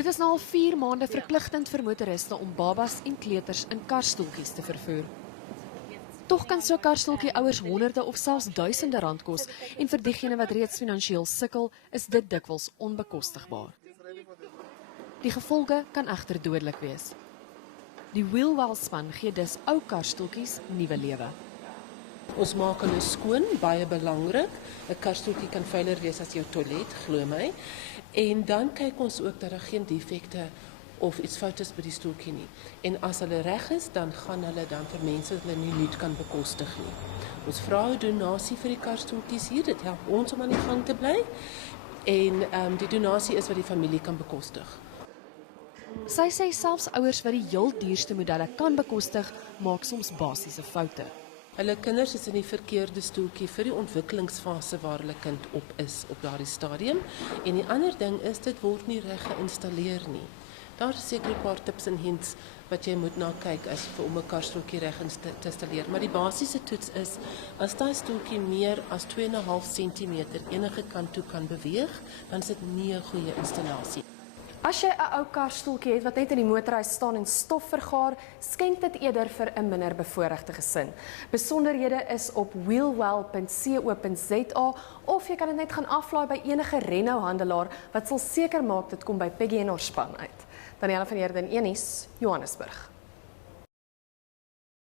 Dit is nou al 4 maande verpligtend vir motoriste om babas en kleuters in karstoeltjies te vervoer. Tog kan so 'n karstoeltjie ouers honderde of selfs duisende rand kos en vir diegene wat reeds finansiëel sukkel, is dit dikwels onbekostigbaar. Die gevolge kan egter dodelik wees. Die Wheelwell span gee dus ou karstoeltjies nuwe lewe. Ons maak hulle skoon, baie belangrik. 'n Karstoeltjie kan vuiler wees as jou toilet, glo my. En dan kyk ons ook dat daar geen defekte of iets fout is by die stoeltjie nie. En as hulle reg is, dan gaan hulle dan vir mense wat hulle nie nuut kan bekostig nie. Ons vra 'n donasie vir die karstoeltjies hier, dit help ons om aan die gang te bly. En die donasie is wat die familie kan bekostig. Sy sê selfs ouers wat die heel duurste modelle kan bekostig, maak soms basiese foute. Hulle kinders is in die verkeerde stoeltjie vir die ontwikkelingsfase waar hulle kind op is op daardie stadium. En die ander ding is, dit word nie reg geïnstalleer nie. Daar is seker 'n paar tips en hints wat jy moet na kyk as vir om 'n karstoeltjie reg te installeer. Maar die basiese toets is, as daai stoeltjie meer as 2,5 cm enige kant toe kan beweeg, dan is dit nie 'n goeie installasie. As jy 'n ou karstoeltjie het wat net in die motorhuis staan en stof vergaar, skenk dit eerder vir 'n minder bevoorregte gesin. Besonderhede is op wheelwell.co.za of jy kan dit net gaan aflaai by enige Renault-handelaar wat sal seker maak dit kom by Peggy en haar span uit. Danielle van Heerden, Enies, Johannesburg.